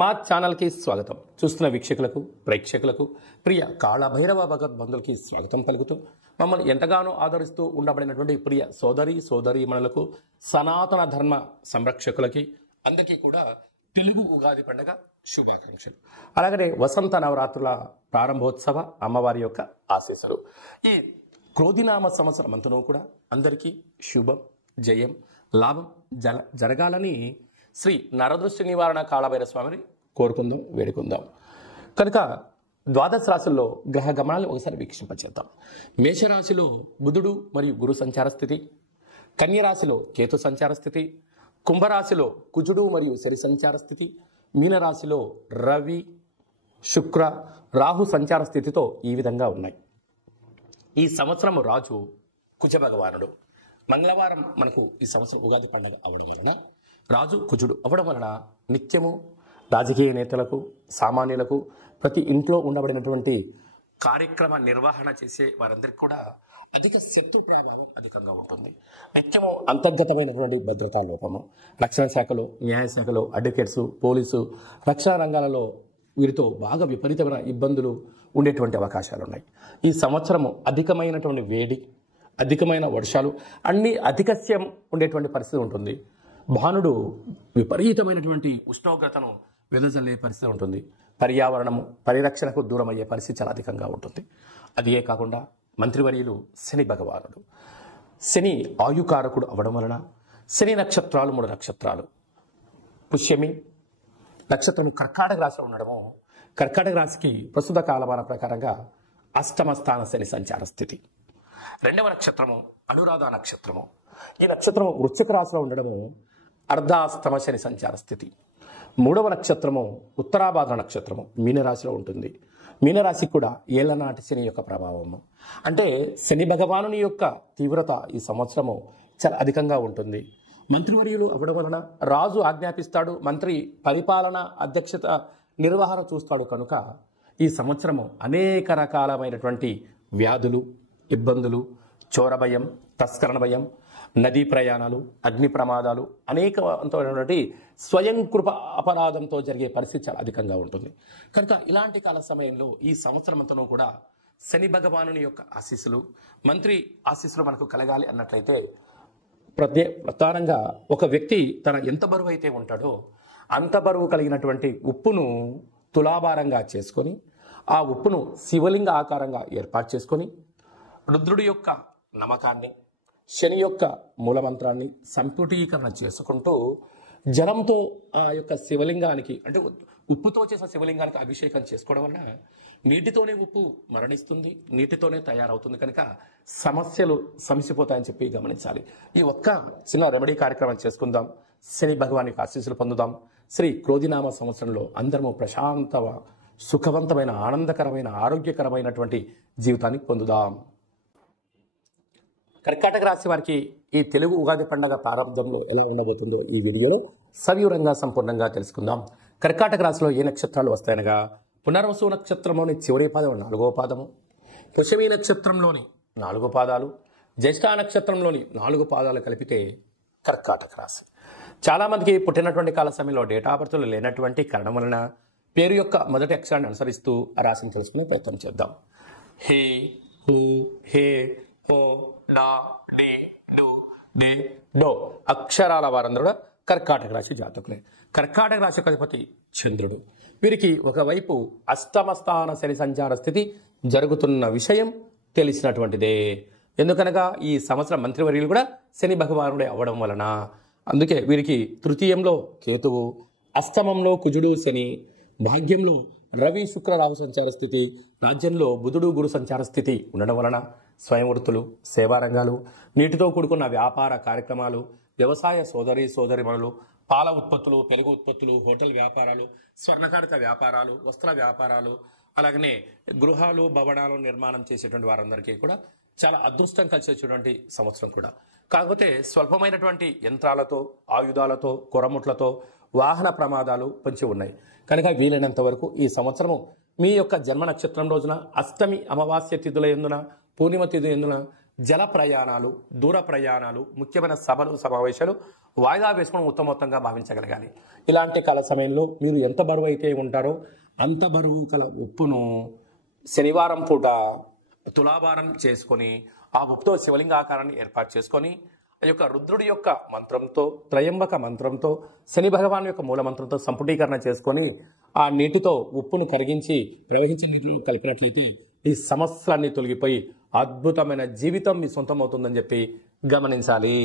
మా ఛానల్కి స్వాగతం. చూస్తున్న వీక్షకులకు, ప్రేక్షకులకు, ప్రియ కాళభైరవ భగవద్బంధులకి స్వాగతం పలుకుతూ మమ్మల్ని ఎంతగానో ఆదరిస్తూ ఉండబడినటువంటి ప్రియ సోదరీమణులకు, సనాతన ధర్మ సంరక్షకులకి అందరికీ కూడా తెలుగు ఉగాది పండుగ శుభాకాంక్షలు. అలాగనే వసంత నవరాత్రుల ప్రారంభోత్సవ అమ్మవారి యొక్క ఆశీస్సులు. ఈ క్రోధినామ సంవత్సరం అంతనూ కూడా అందరికీ శుభం, జయం, లాభం జరగాలని శ్రీ నరదృష్టి నివారణ కాళభైరవ స్వామిని కోరుకుందాం, వేడుకుందాం. కనుక ద్వాదశ రాశుల్లో గ్రహ గమనాలు ఒకసారి వీక్షింపచేద్దాం. మేషరాశిలో బుధుడు మరియు గురు సంచార స్థితి, కన్యరాశిలో కేతు సంచార స్థితి, కుంభరాశిలో కుజుడు మరియు శని సంచార స్థితి, మీనరాశిలో రవి, శుక్ర, రాహు సంచార స్థితితో ఈ విధంగా ఉన్నాయి. ఈ సంవత్సరం రాజు కుజ భగవానుడు. మంగళవారం మనకు ఈ సంవత్సరం ఉగాది పండుగ అవడం వలన రాజు కుజుడు అవ్వడం వలన నిత్యము రాజకీయ నేతలకు, సామాన్యులకు, ప్రతి ఇంట్లో ఉండబడినటువంటి కార్యక్రమ నిర్వహణ చేసే వారందరికీ కూడా అధిక శత్రు ప్రభావం అధికంగా ఉంటుంది. నిత్యము అంతర్గతమైనటువంటి భద్రతా లోపము, రక్షణ శాఖలో, న్యాయశాఖలో, అడ్వకేట్స్, పోలీసు, రక్షణ రంగాలలో వీరితో బాగా విపరీతమైన ఇబ్బందులు ఉండేటువంటి అవకాశాలు ఉన్నాయి. ఈ సంవత్సరము అధికమైనటువంటి వేడి, అధికమైన వర్షాలు, అన్ని అధికస్యం ఉండేటువంటి పరిస్థితి ఉంటుంది. భానుడు విపరీతమైనటువంటి ఉష్ణోగ్రతను వెదజల్లే పరిస్థితి ఉంటుంది. పర్యావరణము పరిరక్షణకు దూరం అయ్యే పరిస్థితి చాలా అధికంగా ఉంటుంది. అదియే కాకుండా మంత్రివర్యులు శని భగవానుడు. శని ఆయుకారకుడు అవడం వలన శని నక్షత్రాలు 3 నక్షత్రాలు, పుష్యమి నక్షత్రము కర్కాటక రాశిలో ఉండడము, కర్కాటక రాశికి ప్రస్తుత కాలమాన ప్రకారంగా అష్టమ స్థాన శని సంచార స్థితి. 2వ నక్షత్రము అనురాధ నక్షత్రము. ఈ నక్షత్రము వృశ్చిక రాశిలో ఉండడము అర్ధాస్తమ శని సంచార స్థితి. 3వ నక్షత్రము ఉత్తరాభాద్ర నక్షత్రము మీనరాశిలో ఉంటుంది. మీనరాశికి కూడా ఏళ్లనాటి శని యొక్క ప్రభావము. అంటే శని భగవానుని యొక్క తీవ్రత ఈ సంవత్సరము చాలా అధికంగా ఉంటుంది. మంత్రివర్యులు అవ్వడం వలన రాజు ఆజ్ఞాపిస్తాడు, మంత్రి పరిపాలన అధ్యక్షత నిర్వహణ చూస్తాడు. కనుక ఈ సంవత్సరము అనేక రకాలమైనటువంటి వ్యాధులు, ఇబ్బందులు, చోర భయం, తస్కరణ భయం, నదీ ప్రయాణాలు, అగ్ని ప్రమాదాలు, అనేకమైనటువంటి స్వయం కృప అపరాధంతో జరిగే పరిస్థితి చాలా అధికంగా ఉంటుంది. కనుక ఇలాంటి కాల సమయంలో ఈ సంవత్సరం అంతనూ కూడా శని భగవానుని యొక్క ఆశీస్సులు, మంత్రి ఆశీస్సులు మనకు కలగాలి అన్నట్లయితే ప్రధానంగా ఒక వ్యక్తి తన ఎంత బరువు అయితే ఉంటాడో అంత బరువు కలిగినటువంటి ఉప్పును తులాభారంగా చేసుకొని, ఆ ఉప్పును శివలింగ ఆకారంగా ఏర్పాటు చేసుకొని, రుద్రుడి యొక్క నమ్మకాన్ని, శని యొక్క మూలమంత్రాన్ని సంపుటీకరణ చేసుకుంటూ జలంతో ఆ యొక్క శివలింగానికి, అంటే ఉప్పుతో చేసిన శివలింగానికి అభిషేకం చేసుకోవడం వల్ల నీటితోనే ఉప్పు మరణిస్తుంది, నీటితోనే తయారవుతుంది. కనుక సమస్యలు సమసిపోతాయని చెప్పి గమనించాలి. ఈ ఒక్క చిన్న రెమెడీ కార్యక్రమం చేసుకుందాం. శని భగవాన్ యొక్క ఆశీస్సులు పొందుదాం. శ్రీ క్రోధినామ సంవత్సరంలో అందరము ప్రశాంత, సుఖవంతమైన, ఆనందకరమైన, ఆరోగ్యకరమైనటువంటి జీవితాన్ని పొందుదాం. కర్కాటక రాశి వారికి ఈ తెలుగు ఉగాది పండుగ ప్రారంభంలో ఎలా ఉండబోతుందో ఈ వీడియోలో సవివరంగా సంపూర్ణంగా తెలుసుకుందాం. కర్కాటక రాశిలో ఏ నక్షత్రాలు వస్తాయనగా పునర్వసు నక్షత్రంలోని చివరి పాదం 4వ పాదము, పుష్యమి నక్షత్రంలోని 4 పాదాలు, జ్యేష్ఠ నక్షత్రంలోని 4 పాదాలు కలిపితే కర్కాటక రాశి. చాలామందికి పుట్టినటువంటి కాల సమయంలో డేటా ఆఫ్ బర్త్లు లేనటువంటి కారణం వలన పేరు యొక్క మొదటి అక్షరాన్ని అనుసరిస్తూ ఆ రాశిని తెలుసుకునే ప్రయత్నం చేద్దాం. హే, హూ, హే, హో, డా, డే, డు, డే, డో అక్షరాల వారందరూ కర్కాటక రాశి జాతకులే. కర్కాటక రాశి అధిపతి చంద్రుడు. వీరికి ఒకవైపు అష్టమ స్థాన శని సంచార స్థితి జరుగుతున్న విషయం తెలిసినటువంటిదే. ఎందుకనగా ఈ సంవత్సరం మంత్రివర్యులు కూడా శని భగవానుడే అవ్వడం వలన, అందుకే వీరికి తృతీయంలో కేతువు, అష్టమంలో కుజుడు శని, భాగ్యంలో రవి శుక్ర రాహు సంచార స్థితి, రాజ్యంలో బుధుడు గురు సంచార స్థితి ఉండడం వలన స్వయం వృత్తులు, సేవారంగాలు, నీటితో కూడుకున్న వ్యాపార కార్యక్రమాలు, వ్యవసాయ సోదరిమణులు, పాల ఉత్పత్తులు, పెరుగు ఉత్పత్తులు, హోటల్ వ్యాపారాలు, స్వర్ణకారిత వ్యాపారాలు, వస్త్ర వ్యాపారాలు, అలాగనే గృహాలు, భవనాలు నిర్మాణం చేసేటువంటి వారందరికీ కూడా చాలా అదృష్టం కలిసి వచ్చేటువంటి సంవత్సరం కూడా. కాకపోతే స్వల్పమైనటువంటి యంత్రాలతో, ఆయుధాలతో, కొరముట్లతో వాహన ప్రమాదాలు పొంచి ఉన్నాయి. కనుక వీలైనంత వరకు ఈ సంవత్సరము మీ యొక్క జన్మ నక్షత్రం రోజున, అష్టమి అమావాస్య తిథుల ఎందున, పూర్ణిమ తిథి ఎందున జల ప్రయాణాలు, దూర ప్రయాణాలు, ముఖ్యమైన సభలు సమావేశాలు వాయిదా వేసుకోవడం ఉత్తమోత్తంగా భావించగలగాలి. ఇలాంటి కాల సమయంలో మీరు ఎంత బరువు అయితే ఉంటారో అంత బరువు కల ఉప్పును శనివారం పూట తులాభారం చేసుకొని ఆ ఉప్పుతో శివలింగ ఆకారాన్ని ఏర్పాటు చేసుకొని ఆ యొక్క రుద్రుడి యొక్క మంత్రంతో, త్రయంబక మంత్రంతో, శని భగవాన్ యొక్క మూల మంత్రంతో సంపుటీకరణ చేసుకొని ఆ నీటితో ఉప్పును కరిగించి ప్రవహించిన నీటిలో కలిపినట్లయితే ఈ సమస్యలన్నీ తొలగిపోయి అద్భుతమైన జీవితం మీ సొంతం అవుతుందని చెప్పి గమనించాలి.